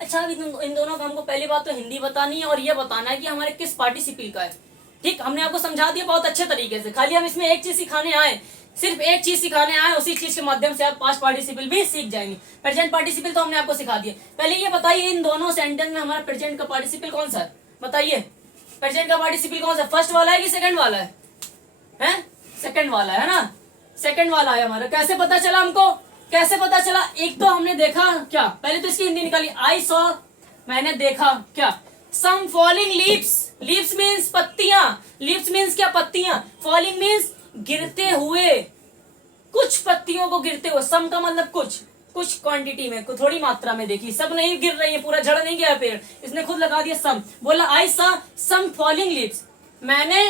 अच्छा अब इन दोनों का हमको पहली बात तो हिंदी बतानी है और ये बताना है कि हमारे किस पार्टिसिपल का है। ठीक, हमने आपको समझा दिया बहुत अच्छे तरीके से, खाली हम इसमें एक चीज सिखाने आए, सिर्फ एक चीज सिखाने आए, उसी चीज के माध्यम से आप पास्ट पार्टिसिपल भी सीख जाएंगे। प्रेजेंट पार्टिसिपल तो हमने आपको सिखा दिया। पहले ये बताइए इन दोनों सेंटेंस में हमारा प्रेजेंट का पार्टिसिपल कौन सा है, बताइए प्रेजेंट का पार्टिसिपल कौन सा, फर्स्ट वाला है कि सेकंड वाला है, हैं? सेकंड वाला है ना, सेकंड वाला है हमारा। कैसे पता चला हमको, कैसे पता चला, एक तो हमने देखा क्या, पहले तो इसकी हिंदी निकाली, आई सॉ मैंने देखा क्या, सम फॉलिंग लीव्स, लीव्स मीन्स पत्तियां, लीव्स मीन्स क्या, पत्तियां, फॉलिंग मीन्स गिरते हुए, कुछ पत्तियों को गिरते हुए, सम का मतलब कुछ, कुछ क्वांटिटी में, थोड़ी मात्रा में, देखिए सब नहीं गिर रही है, पूरा झड़ नहीं गया पेड़, इसने खुद लगा दिया सम, बोला I saw some falling leaves, मैंने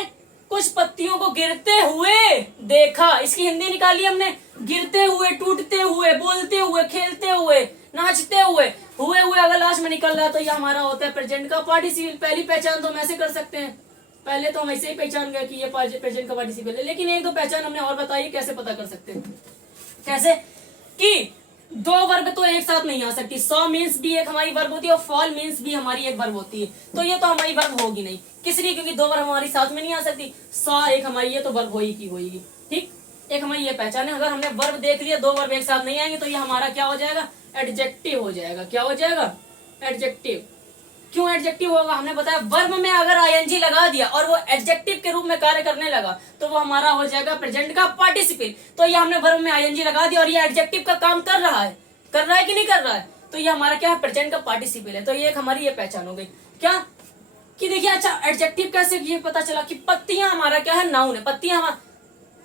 कुछ पत्तियों को गिरते हुए देखा। इसकी हिंदी निकाली हमने, गिरते हुए, टूटते हुए, बोलते हुए, खेलते हुए, नाचते हुए, हुए हुए अगर लास्ट में निकल रहा है तो ये हमारा होता है प्रेजेंट का पार्टिसिपल। पहली पहचान तो हम ऐसे कर सकते हैं, पहले तो हम ऐसे ही पहचान गए कि ये प्रेजेंट का पार्टिसिपल है, लेकिन एक दो पहचान हमने और बताई कैसे पता कर सकते हैं। कैसे कि दो वर्ब तो एक साथ नहीं आ सकती, सॉ मीन्स भी एक हमारी वर्ब होती है और फॉल मीन्स भी हमारी एक वर्ब होती है, तो ये तो हमारी वर्ब होगी नहीं, किस लिए, क्योंकि दो वर्ब हमारी साथ में नहीं आ सकती, सॉ एक हमारी ये तो वर्ब होगी। ठीक, एक हमारी ये पहचान है, अगर हमने वर्ब देख लिया, दो वर्ब एक साथ नहीं आएंगे तो ये हमारा क्या हो जाएगा, एडजेक्टिव हो जाएगा। क्या हो जाएगा, एडजेक्टिव। क्यों एडजेक्टिव होगा, हमने बताया वर्ब में अगर आईएनजी लगा दिया और वो एडजेक्टिव के रूप में कार्य करने लगा तो वो हमारा हो जाएगा प्रेजेंट का पार्टिसिपल। तो ये हमने वर्ब में आईएनजी लगा दिया और ये एडजेक्टिव का काम कर रहा है कि नहीं कर रहा है, तो ये हमारा क्या है, प्रेजेंट का पार्टिसिपल है। तो ये एक हमारी ये पहचान हो गई क्या, कि देखिए अच्छा एडजेक्टिव कैसे, ये पता चला कि पत्तियां हमारा क्या है, नाउन है, पत्तियां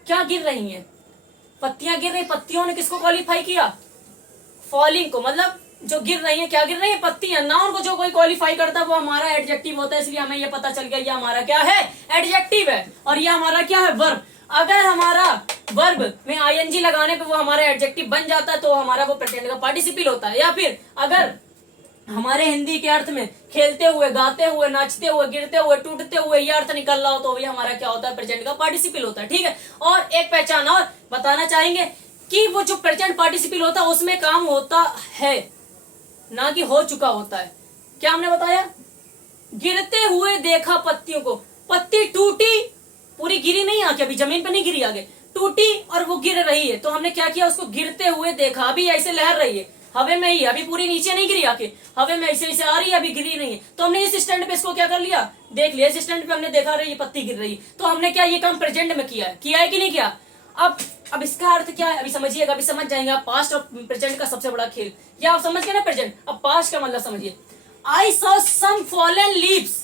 क्या गिर रही हैं, पत्तियां गिर रही, पत्तियों ने किसको क्वालिफाई किया, फॉलिंग को, मतलब जो गिर रही है, क्या गिर रही है, पत्तियां। नाउन को जो कोई क्वालिफाई करता है वो हमारा एडजेक्टिव होता है, इसलिए हमें ये पता चल गया ये हमारा क्या है, एडजेक्टिव है, और ये हमारा क्या है, वर्ब। अगर हमारा वर्ब में आईएनजी लगाने पे वो हमारा एडजेक्टिव बन जाता है तो हमारा वो प्रेजेंट का पार्टिसिपल होता है। या फिर अगर हमारे हिंदी के अर्थ में खेलते हुए, गाते हुए, नाचते हुए, गिरते हुए, टूटते हुए ये अर्थ निकल रहा हो तो भी हमारा क्या होता है, प्रेजेंट का पार्टिसिपल होता है। ठीक है, और एक पहचान और बताना चाहेंगे कि वो जो प्रेजेंट पार्टिसिपल होता है उसमें काम होता है, ना कि हो चुका होता है। क्या हमने बताया, गिरते हुए देखा पत्तियों को, पत्ती टूटी, पूरी गिरी नहीं, आके अभी जमीन पर नहीं गिरी, आगे टूटी और वो गिर रही है, तो हमने क्या किया, उसको गिरते हुए देखा, अभी ऐसे लहर रही है, हवे में ही, अभी पूरी नीचे नहीं गिरी, आके हवे में ऐसे ऐसे आ रही है, अभी गिरी नहीं है। तो हमने इस स्टैंड पे इसको क्या कर लिया, देख लिया, इस स्टैंड पे हमने देखा रही पत्ती गिर रही, तो हमने क्या ये काम प्रेजेंट में किया है कि नहीं किया। अब इसका अर्थ क्या है, अभी समझिएगा, अभी समझ जाएंगे आप पास्ट और प्रेजेंट का सबसे बड़ा खेल। या आप समझ गए ना प्रेजेंट, अब पास्ट का मतलब समझिए। I saw some fallen leaves,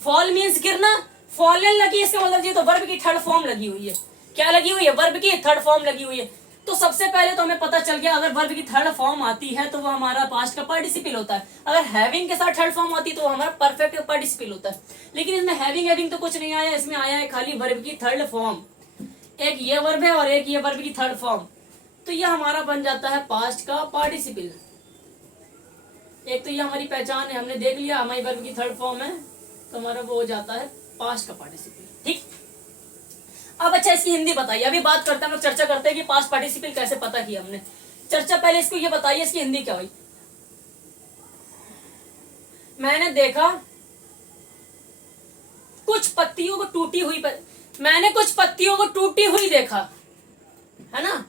fall means गिरना, फॉलन लगी, इसका मतलब ये तो वर्ब की थर्ड फॉर्म लगी हुई है। क्या लगी हुई है, वर्ब की थर्ड फॉर्म लगी हुई है। तो सबसे पहले तो हमें पता चल गया अगर वर्ब की थर्ड फॉर्म आती है तो वो हमारा पास्ट का पार्टिसिपल होता है। अगर हैविंग के साथ थर्ड फॉर्म आती है तो वो हमारा परफेक्ट पार्टिसिपल होता है। लेकिन इसमें हैविंग तो कुछ नहीं आया, इसमें आया है खाली वर्ब की थर्ड फॉर्म। एक ये वर्ब है और एक ये वर्ब की थर्ड फॉर्म, तो ये हमारा बन जाता है पास्ट का पार्टिसिपल। एक तो ये हमारी पहचान है, हमने देख लिया हमारी वर्ब की थर्ड फॉर्म है, तो हमारा वो हो जाता है पास्ट का पार्टिसिपल। ठीक, अब अच्छा इसकी हिंदी बताइए। अभी बात करते हैं, हम लोग चर्चा करते हैं कि पास्ट पार्टिसिपल कैसे पता किया हमने। चर्चा पहले इसको ये बताइए इसकी हिंदी क्या हुई। मैंने देखा कुछ पत्तियों को टूटी हुई मैंने कुछ पत्तियों को टूटी हुई देखा, है ना।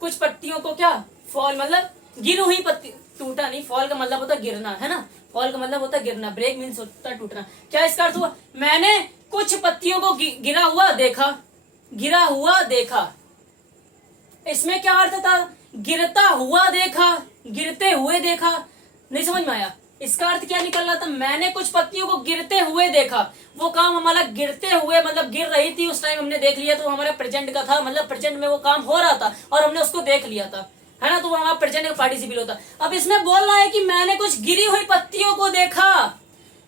कुछ पत्तियों को क्या, फॉल मतलब गिरी हुई पत्ती, टूटा नहीं, फॉल का मतलब होता है गिरना, है ना। फॉल का मतलब होता है गिरना, ब्रेक मीन्स होता है टूटना। क्या इसका अर्थ हुआ, मैंने कुछ पत्तियों को गिरा हुआ देखा, गिरा हुआ देखा। इसमें क्या अर्थ था, गिरता हुआ देखा, गिरते हुए देखा, नहीं समझ में आया। इसका अर्थ क्या निकल रहा था, मैंने कुछ पत्तियों को गिरते हुए देखा। वो काम हमारा गिरते हुए मतलब गिर रही थी उस टाइम हमने देख लिया, तो हमारा प्रेजेंट का था, मतलब प्रेजेंट में वो काम हो रहा था और हमने उसको देख लिया था, है ना। तो वो हमारा प्रेजेंट का पार्टिसिपल होता। अब इसमें बोल रहा है कि मैंने कुछ गिरी हुई पत्तियों को देखा,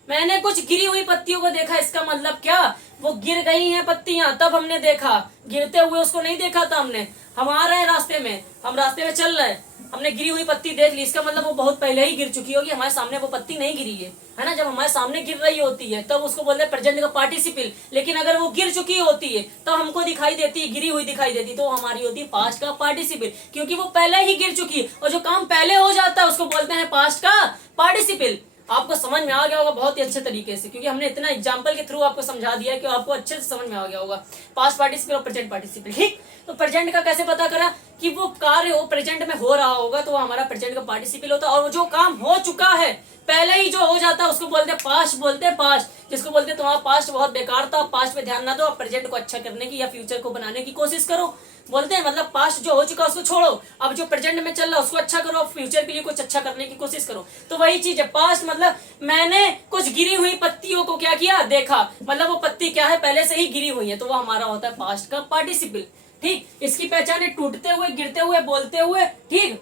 मैंने कुछ गिरी हुई पत्तियों को देखा। इसका मतलब क्या, वो गिर गई हैं पत्तियां, तब हमने देखा, गिरते हुए उसको नहीं देखा था हमने। हम आ रहे हैं रास्ते में, हम रास्ते में चल रहे हैं, हमने गिरी हुई पत्ती देख ली, इसका मतलब वो बहुत पहले ही गिर चुकी होगी, हमारे सामने वो पत्ती नहीं गिरी है ना। जब हमारे सामने गिर रही होती है तब उसको बोलते हैं प्रेजेंट का पार्टिसिपल। लेकिन अगर वो गिर चुकी होती है तब हमको दिखाई देती है, गिरी हुई दिखाई देती, तो हमारी होती है पास्ट का पार्टिसिपल, क्योंकि वो पहले ही गिर चुकी है। और जो काम पहले हो जाता है उसको बोलते हैं पास्ट का पार्टिसिपल। आपको समझ में आ गया होगा बहुत ही अच्छे तरीके से, क्योंकि हमने इतना एग्जांपल के थ्रू आपको समझा दिया है कि आपको अच्छे से समझ में आ गया होगा पास्ट पार्टिसिपल और प्रेजेंट पार्टिसिपल। ठीक, तो प्रेजेंट का कैसे पता करा कि वो कार्य हो प्रेजेंट में हो रहा होगा, तो वो हमारा प्रेजेंट का पार्टिसिपल होता है। और जो काम हो चुका है पहले ही जो हो जाता है उसको बोलते हैं पास्ट, बोलते हैं पास्ट। जिसको बोलते हैं तुम्हारा पास्ट बहुत बेकार था, पास्ट पे ध्यान ना दो, आप प्रेजेंट को अच्छा करने की या फ्यूचर को बनाने की कोशिश करो। बोलते हैं मतलब पास्ट जो हो चुका उसको छोड़ो, अब जो प्रेजेंट में चल रहा है उसको अच्छा करो, फ्यूचर के लिए कुछ अच्छा करने की कोशिश करो। तो वही चीज है पास्ट, मतलब मैंने कुछ गिरी हुई पत्तियों को क्या किया, देखा, मतलब वो पत्ती क्या है पहले से ही गिरी हुई है, तो वो हमारा होता है पास्ट का पार्टिसिपल। ठीक, इसकी पहचान है टूटते हुए, गिरते हुए, बोलते हुए। ठीक,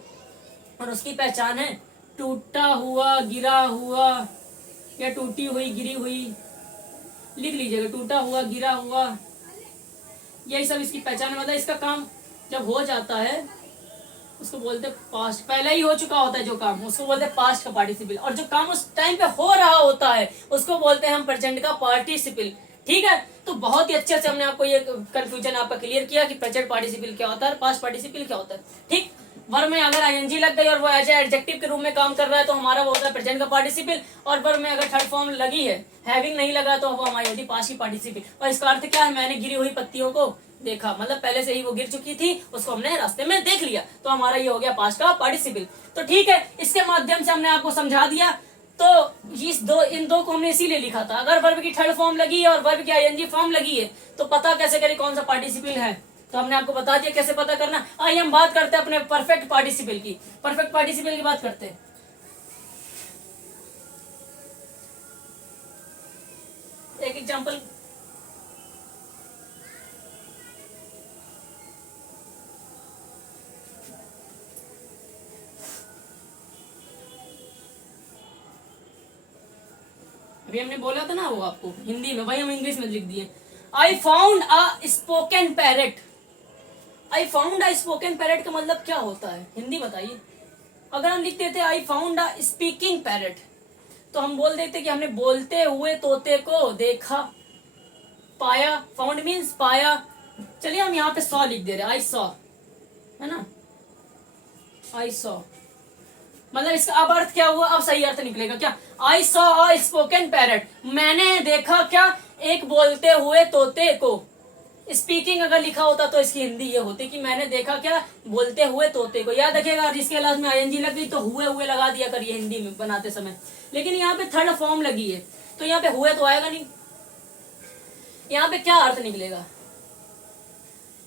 और उसकी पहचान है टूटा हुआ, गिरा हुआ या टूटी हुई, गिरी हुई, लिख लीजिएगा, टूटा हुआ, गिरा हुआ, यही सब इसकी पहचान है। मतलब इसका काम जब हो जाता है उसको बोलते हैं पास्ट, पहले ही हो चुका होता है जो काम उसको बोलते हैं पास्ट का पार्टिसिपल, और जो काम उस टाइम पे हो रहा होता है उसको बोलते हैं हम प्रेजेंट का पार्टिसिपल। ठीक है, तो बहुत ही अच्छे से हमने आपको ये कंफ्यूजन आपका क्लियर किया कि प्रेजेंट पार्टिसिपल क्या होता है, पास्ट पार्टिसिपल क्या होता है। ठीक, वर्ब में अगर आईएनजी लग गई और वो एज एडजेक्टिव के रूप में काम कर रहा है तो हमारा वो होता है प्रेजेंट का पार्टिसिपल। और वर्ब में अगर थर्ड फॉर्म लगी है, हैविंग नहीं लगा, तो वो हमारी होती पास्ट की पार्टिसिपल। और इसका अर्थ क्या है, मैंने गिरी हुई पत्तियों को देखा, मतलब पहले से ही वो गिर चुकी थी, उसको हमने रास्ते में देख लिया, तो हमारा ये हो गया पास्ट का पार्टिसिपल। तो ठीक है, इसके माध्यम से हमने आपको समझा दिया। तो इन दो को हमने इसीलिए लिखा था, अगर वर्ब की थर्ड फॉर्म लगी है और वर्ब की आईएनजी फॉर्म लगी है तो पता कैसे करें कौन सा पार्टिसिपल है, तो हमने आपको बता दिया कैसे पता करना। आइए हम बात करते हैं अपने परफेक्ट पार्टिसिपल की। परफेक्ट पार्टिसिपल की बात करते हैं। एक एग्जांपल, अभी हमने बोला था ना वो आपको हिंदी में, वही हम इंग्लिश में लिख दिए। I found a spoken parrot. I found a spoken parrot का मतलब क्या होता है, हिंदी बताइए। अगर हम लिख देते I found a speaking parrot तो हम बोल देते कि हमने बोलते हुए तोते को देखा, पाया। फाउंड मीन्स पाया। चलिए हम यहाँ पे सॉ लिख दे रहे, आई सॉ, है ना, आई सॉ। मतलब इसका अब अर्थ क्या हुआ, अब सही अर्थ निकलेगा क्या, आई सॉ अ स्पोकन पैरेट, मैंने देखा क्या, एक बोलते हुए तोते को। स्पीकिंग अगर लिखा होता तो इसकी हिंदी ये होती कि मैंने देखा क्या, बोलते हुए तोते को। याद रखिएगा, जिसके लास्ट में आईएनजी लग गई तो हुए लगा दिया करिए हिंदी में बनाते समय। लेकिन यहाँ पे थर्ड फॉर्म लगी है तो यहाँ पे हुए तो आएगा नहीं। यहाँ पे क्या अर्थ निकलेगा,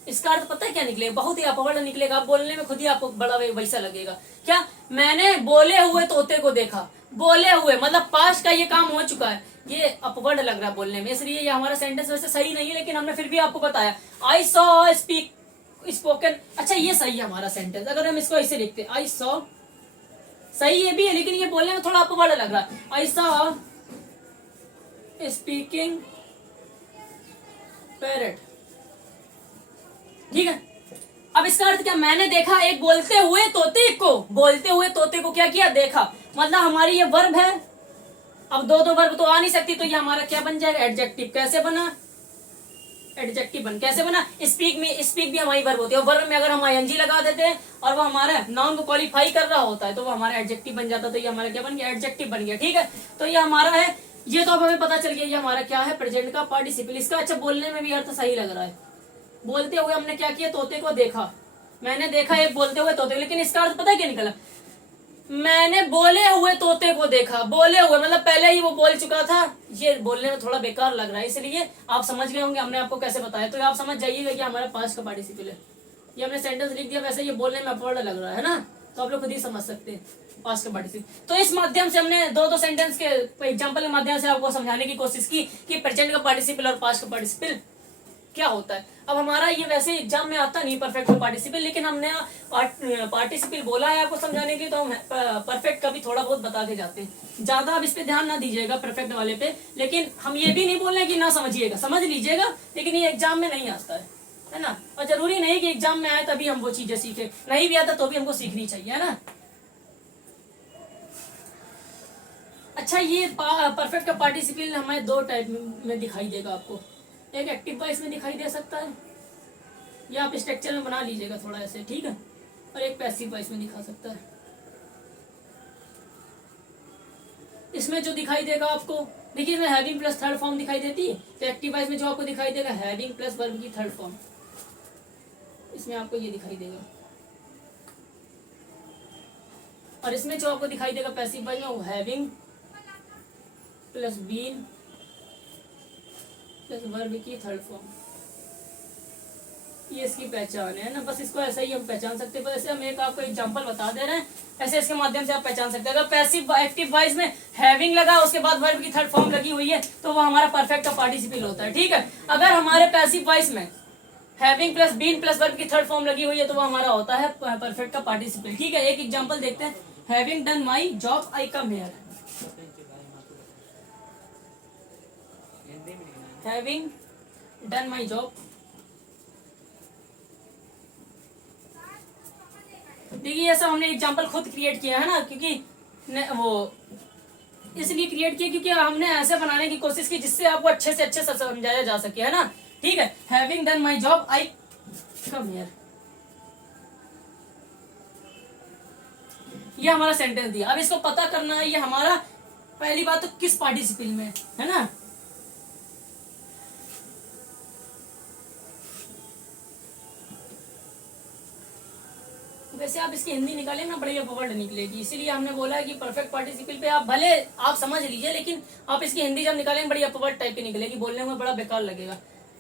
इसका अर्थ पता है क्या निकलेगा, बहुत ही अपवर्ड निकलेगा। आप बोलने में खुद ही आपको बड़ा वैसा लगेगा। क्या, मैंने बोले हुए तोते को देखा। बोले हुए मतलब पास्ट का ये काम हो चुका है, ये अपवर्ड लग रहा है बोलने में, इसलिए ये हमारा सेंटेंस वैसे सही नहीं है, लेकिन हमने फिर भी आपको बताया। आई सॉ स्पीक स्पोकन, अच्छा ये सही है हमारा सेंटेंस। अगर हम इसको ऐसे लिखते आई सॉ, सही ये भी है, लेकिन ये बोलने में थोड़ा अपवर्ड लग रहा है। आई सॉ स्पीकिंग पैरट, ठीक है। अब इसका अर्थ क्या, मैंने देखा एक बोलते हुए तोते को। बोलते हुए तोते को क्या किया, देखा। मतलब हमारी ये वर्ब है। अब दो वर्ब तो आ नहीं सकती, तो ये हमारा क्या बन जाएगा, एडजेक्टिव। कैसे बना, एडजेक्टिव बन, कैसे बना, स्पीक में, स्पीक भी हमारी वर्ब होती है। वर्ब में अगर हम आईएनजी लगा देते हैं और वो हमारा नाउन को क्वालिफाई कर रहा होता है तो वो हमारा एडजेक्टिव बन जाता है। तो ये हमारा क्या बन गया, एडजेक्टिव बन गया, ठीक है। तो ये हमारा है, ये तो अब हमें पता चल गया ये हमारा क्या है, प्रेजेंट का पार्टिसिपल। इसका अच्छा बोलने में भी अर्थ सही लग रहा है। बोलते हुए हमने क्या किया, तोते को देखा। मैंने देखा एक बोलते हुए तोते, लेकिन इसका अर्थ पता है क्या निकला, मैंने बोले हुए तोते को देखा। बोले हुए मतलब पहले ही वो बोल चुका था। ये बोलने में थोड़ा बेकार लग रहा है, इसलिए आप समझ गए होंगे हमने आपको कैसे बताया। तो आप समझ जाइएगा कि हमारा पास्ट का पार्टिसिपल है। ये हमने सेंटेंस लिख दिया, वैसे ये बोलने में अपवर्ड लग रहा है ना, तो आप लोग खुद ही समझ सकते हैं पास्ट का पार्टिसिपल। तो इस माध्यम से हमने दो सेंटेंस के एग्जाम्पल के माध्यम से आपको समझाने की कोशिश की कि प्रेजेंट का पार्टिसिपल और पास्ट का पार्टिसिपल क्या होता है। अब हमारा ये वैसे एग्जाम में आता नहीं परफेक्ट पार्टिसिपल, लेकिन हमने पार्टिसिपल बोला है आपको समझाने के लिए, तो हम परफेक्ट का भी थोड़ा बहुत बता के जाते हैं। ज्यादा आप इस पे ध्यान ना दीजिएगा परफेक्ट वाले पे, लेकिन हम ये भी नहीं बोल रहे कि ना समझिएगा, समझ लीजिएगा, लेकिन ये एग्जाम में नहीं आता है ना। और जरूरी नहीं कि एग्जाम में आए तभी हम वो चीजें सीखे, नहीं भी आता तो भी हमको सीखनी चाहिए, है ना। अच्छा, ये परफेक्ट का पार्टिसिपल हमें दो टाइप में दिखाई देगा आपको। एक एक्टिव वॉइस में दिखाई दे सकता है, या आप स्ट्रक्चर में बना लीजिएगा थोड़ा ऐसे, ठीक है। और एक पैसिव वॉइस में दिखा सकता है। इसमें जो दिखाई देगा आपको, देखिए इसमें हैविंग प्लस थर्ड फॉर्म दिखाई देती है। तो एक्टिव वॉइस में जो आपको दिखाई देगा हैविंग प्लस वर्ब की थर्ड फॉर्म, इसमें आपको ये दिखाई देगा। और इसमें जो आपको दिखाई देगा पैसिव वॉइस में, वो having plus been plus verb की थर्ड फॉर्म, ये इसकी पहचान है ना। बस इसको ऐसा ही हम पहचान सकते हैं। बस ऐसे हम एक आपको एग्जांपल बता दे रहे हैं, ऐसे इसके माध्यम से आप पहचान सकते हैं। अगर पैसिव एक्टिव वॉइस में हैविंग लगा, उसके बाद वर्ब की थर्ड फॉर्म लगी हुई है, तो वो हमारा परफेक्ट का पार्टिसिपल होता है, ठीक है। अगर हमारे पैसिव वॉइस में having plus been plus verb की थर्ड फॉर्म लगी हुई है, तो वो हमारा होता है परफेक्ट का पार्टिसिपल, ठीक है। एक एग्जाम्पल देखते हैं, having done my job I come here. Having done my job, देखिए ऐसा हमने एग्जांपल खुद क्रिएट किया है ना, क्योंकि वो इसलिए क्रिएट किया क्योंकि हमने ऐसे बनाने की कोशिश की जिससे आपको अच्छे से समझाया जा सके, है ना, ठीक है। Having done my job I come here, ये हमारा सेंटेंस दिया। अब इसको पता करना है ये हमारा पहली बात तो किस पार्टिसिपल में है ना। वैसे आप इसकी हिंदी निकालें ना, बड़ी वर्ड निकलेगी, इसीलिए हमने बोला है कि परफेक्ट पार्टिसिपल पे आप भले आप समझ लीजिए, लेकिन आप इसकी हिंदी जब निकालेंगे बड़ी अपवर्ड टाइप की निकलेगी, बोलने में बड़ा बेकार लगेगा।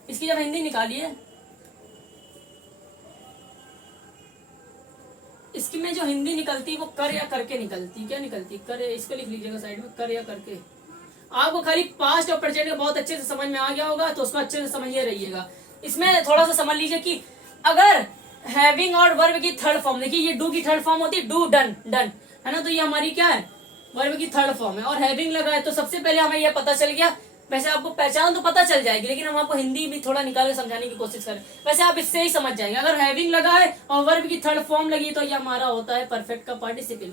इसकी जब हिंदी निकालिए, इसकी में जो हिंदी निकलती है वो कर या करके निकलती, क्या निकलती, कर, इसको लिख लीजिएगा साइड में, कर या करके। आपको खाली पास्ट और प्रेजेंट बहुत अच्छे से समझ में आ गया होगा, तो उसको अच्छे से समझिए रहिएगा। इसमें थोड़ा सा समझ लीजिए कि अगर हैविंग और वर्ब की थर्ड फॉर्म, देखिए ये डू की थर्ड फॉर्म होती है, डू डन डन, है ना, तो ये हमारी क्या है, वर्ब की थर्ड फॉर्म है। और हैविंग लगा है, तो सबसे पहले हमें यह पता चल गया। वैसे आपको पहचान तो पता चल जाएगी, लेकिन हम आपको हिंदी भी थोड़ा निकाल के समझाने की कोशिश करें। वैसे आप इससे ही समझ जाएंगे, अगर हैविंग लगा है और वर्ब की थर्ड फॉर्म लगी तो ये हमारा होता है परफेक्ट का पार्टिसिपल,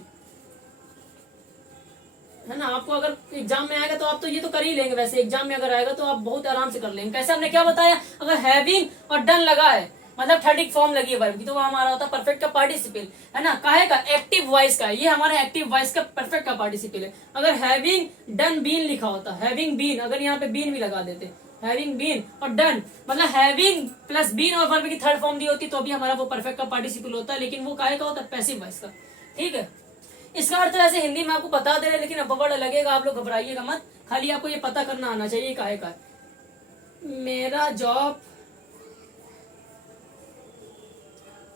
है ना। आपको अगर एग्जाम में आएगा तो आप तो ये तो कर ही लेंगे, वैसे एग्जाम में अगर आएगा तो आप बहुत आराम से कर लेंगे। कैसे, हमने क्या बताया, अगर हैविंग और डन लगा है मतलब थर्ड फॉर्म लगी है वर्ब की, तो वो हमारा होता है परफेक्ट का पार्टिसिपल, है ना। काहे का, एक्टिव वॉइस का, ये हमारा एक्टिव वॉइस का परफेक्ट का पार्टिसिपल है। अगर हैविंग डन बीन लिखा होता, हैविंग बीन, अगर यहाँ पे बीन भी लगा देते हैविंग बीन और डन, मतलब हैविंग प्लस बीन और वर्ब की थर्ड फॉर्म दी होती तो भी हमारा वो परफेक्ट का पार्टिसिपल होता है, लेकिन वो काहे का होता है, पैसिव वॉइस का। ठीक है, इसका अर्थ वैसे हिंदी में आपको बता दे रहे, लेकिन अब वर्ड लगेगा, आप लोग घबराइएगा मत, खाली आपको ये पता करना आना चाहिए काहे का। मेरा जॉब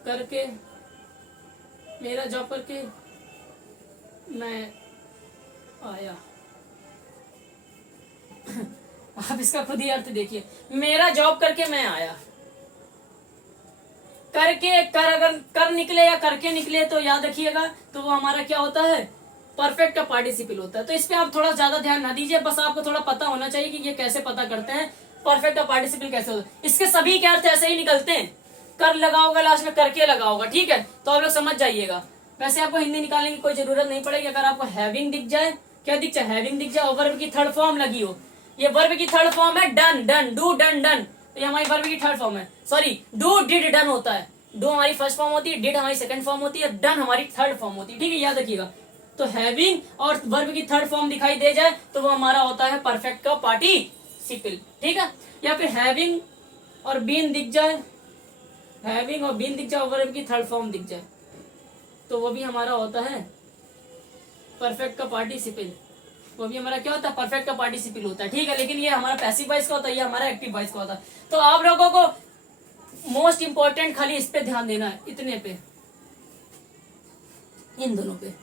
करके, मेरा जॉब करके मैं आया। आप इसका खुद ही अर्थ देखिए, मेरा जॉब करके मैं आया। करके कर अगर कर निकले या करके निकले तो याद रखिएगा, तो वो हमारा क्या होता है, परफेक्ट का पार्टिसिपल होता है। तो इस पे आप थोड़ा ज्यादा ध्यान ना दीजिए, बस आपको थोड़ा पता होना चाहिए कि ये कैसे पता करते हैं परफेक्ट का पार्टिसिपल कैसे होता है। इसके सभी के अर्थ ऐसे ही निकलते हैं, कर लगाओगा लास्ट में, करके लगाओगा। ठीक है, तो आप लोग समझ जाइएगा। वैसे आपको हिंदी निकालने की कोई जरूरत नहीं पड़ेगी, अगर आपको हैविंग दिख जाए, क्या दिख जाए, हैविंग दिख जाए और वर्ब की थर्ड फॉर्म लगी हो, ये वर्ब की थर्ड फॉर्म है done, done do done done, ये हमारी वर्ब की थर्ड फॉर्म है। सॉरी, डू डिड डन होता है, डू हमारी फर्स्ट फॉर्म होती है, डिड हमारी सेकंड फॉर्म होती है, डन हमारी थर्ड फॉर्म होती है। ठीक है, याद रखिएगा। तो हैविंग और वर्ब की थर्ड फॉर्म दिखाई दे जाए तो वो हमारा होता है परफेक्ट का पार्टिसिपल। ठीक है, या फिर हैविंग और बीन दिख जाए, हैविंग और बीन दिख जाए, वर्ब की थर्ड फॉर्म दिख जाए, तो वो भी हमारा होता है परफेक्ट का पार्टिसिपल। वो भी हमारा क्या होता है, परफेक्ट का पार्टिसिपल होता है। ठीक है, लेकिन ये हमारा पैसिव वॉइस का होता है, ये हमारा एक्टिव वॉइस का होता है। तो आप लोगों को मोस्ट इंपॉर्टेंट खाली इस पे ध्यान देना है, इतने पे, इन दोनों पे,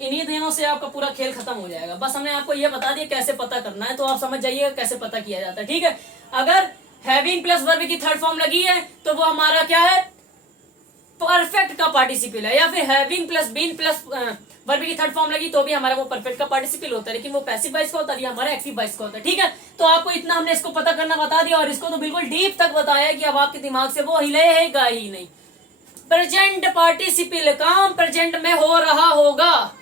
इन्हीं दिनों से आपका पूरा खेल खत्म हो जाएगा। बस हमने आपको ये बता दिया कैसे पता करना है, तो आप समझ जाइएगा कैसे पता किया जाता है। ठीक है, अगर हैविंग प्लस वर्ब की थर्ड फॉर्म लगी है तो वो हमारा क्या है, परफेक्ट का पार्टिसिपल है। या फिर having plus been plus verb की थर्ड फॉर्म लगी तो भी हमारा वो परफेक्ट का पार्टिसिपल होता है, लेकिन वो पैसिव वॉइस का होता है, हमारा एक्टिव वॉइस का होता है। ठीक है, तो आपको इतना हमने इसको पता करना बता दिया, और इसको तो बिल्कुल डीप तक बताया कि अब आपके दिमाग से वो हिलेगा ही नहीं। प्रेजेंट पार्टिसिपल, काम प्रेजेंट में हो रहा होगा।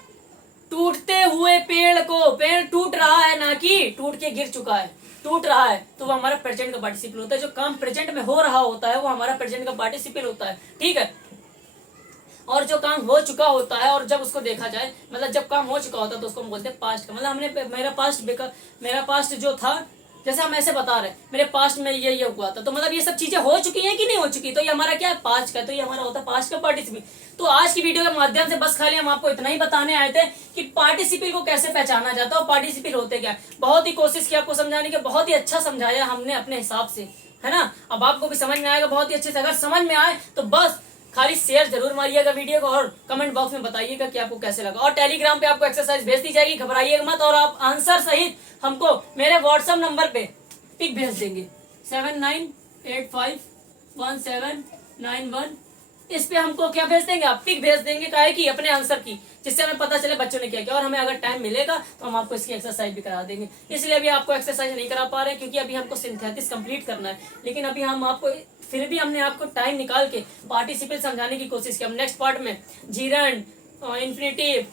टूटते हुए पेड़ को, पेड़ टूट रहा है ना कि टूट के गिर चुका है, टूट रहा है, तो वो हमारा प्रेजेंट का पार्टिसिपल होता है। जो काम प्रेजेंट में हो रहा होता है वो हमारा प्रेजेंट का पार्टिसिपल होता है। ठीक है, और जो काम हो चुका होता है, और जब उसको देखा जाए, मतलब जब काम हो चुका होता है तो उसको हम बोलते हैं पास्ट का। मतलब हमने मेरा पास्ट जो था, जैसे हम ऐसे बता रहे हैं मेरे पास्ट में ये हुआ था, तो मतलब ये सब चीजें हो चुकी हैं कि नहीं हो चुकी, तो ये हमारा क्या है, पास्ट का, तो ये हमारा होता है पास्ट का पार्टिसिपल। तो आज की वीडियो के माध्यम से बस खाली हम आपको इतना ही बताने आए थे कि पार्टिसिपल को कैसे पहचाना जाता है और पार्टिसिपल होते क्या। बहुत ही कोशिश की आपको समझाने की, बहुत ही अच्छा समझाया हमने अपने हिसाब से, है ना। अब आपको भी समझ में आएगा बहुत ही अच्छे से। अगर समझ में आए तो बस खाली शेयर जरूर मारिएगा वीडियो को, और कमेंट बॉक्स में बताइएगा कि आपको कैसे लगा। और टेलीग्राम पे आपको एक्सरसाइज भेज दी जाएगी, घबराइएगा मत, और आप आंसर सहित हमको मेरे व्हाट्सएप नंबर पे पिक भेज देंगे 79851791। इस पे हमको क्या भेज देंगे, आप पिक भेज देंगे, काहे की अपने आंसर की, जिससे हमें पता चले बच्चों ने क्या किया। और हमें अगर टाइम मिलेगा तो हम आपको इसकी एक्सरसाइज भी करा देंगे। इसलिए अभी आपको एक्सरसाइज नहीं करा पा रहे क्योंकि अभी हमको सिंथेसिस कंप्लीट करना है, लेकिन अभी हम आपको, फिर भी हमने आपको टाइम निकाल के पार्टिसिपल समझाने की कोशिश की। हम नेक्स्ट पार्ट में जीरंड, इन्फिनेटिव,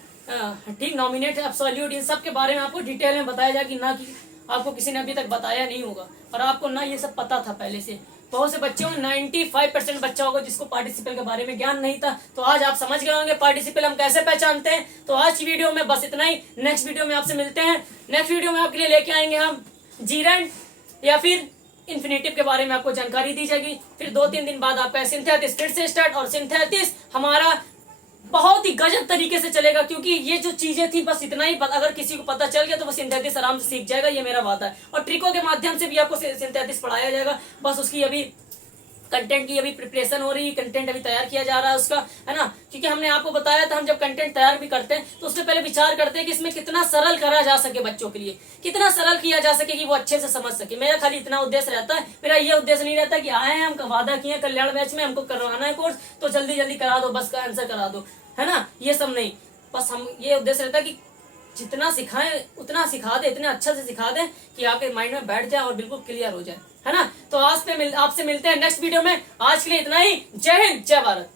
ठीक, नॉमिनेट, एब्सोल्यूट, इन सब के बारे में आपको डिटेल में बताया जाएगा, ना कि आपको किसी ने अभी तक बताया नहीं होगा, और आपको ना ये सब पता था पहले से। बहुत से बच्चों में 95% बच्चा होगा जिसको पार्टिसिपल के बारे में ज्ञान नहीं था। तो आज आप समझ गए होंगे पार्टिसिपल हम कैसे पहचानते हैं। तो आज की वीडियो में बस इतना ही, नेक्स्ट वीडियो में आपसे मिलते हैं। नेक्स्ट वीडियो में आपके लिए लेके आएंगे हम जीरंड या फिर इन्फिनेटिव के बारे में आपको जानकारी दी जाएगी। फिर 2-3 दिन बाद आपका सिंथेसिस फिर से स्टार्ट, और सिंथेसिस हमारा बहुत ही गजब तरीके से चलेगा, क्योंकि ये जो चीजें थी बस इतना ही अगर किसी को पता चल गया तो वो सिंथेसिस आराम से सीख जाएगा, ये मेरा वादा है। और ट्रिकों के माध्यम से भी आपको सिंथेसिस पढ़ाया जाएगा। बस उसकी अभी कंटेंट की अभी प्रिपरेशन हो रही है, कंटेंट अभी तैयार किया जा रहा है उसका, है ना। क्योंकि हमने आपको बताया था हम जब कंटेंट तैयार भी करते हैं तो उससे पहले विचार करते हैं कि इसमें कितना सरल करा जा सके, बच्चों के लिए कितना सरल किया जा सके कि वो अच्छे से समझ सके। मेरा खाली इतना उद्देश्य रहता है, मेरा ये उद्देश्य नहीं रहता कि आए हैं हम वादा किए कल्याण बैच में हमको करवाना है कोर्स तो जल्दी जल्दी करा दो, बस का आंसर करा दो, है ना, ये सब नहीं। बस हम ये उद्देश्य रहता है कि जितना सिखाएं उतना सिखा दे, इतने अच्छे से सिखा दें कि आपके माइंड में बैठ जाए और बिल्कुल क्लियर हो जाए, है ना। तो आपसे मिलते हैं नेक्स्ट वीडियो में। आज के लिए इतना ही। जय हिंद, जय भारत।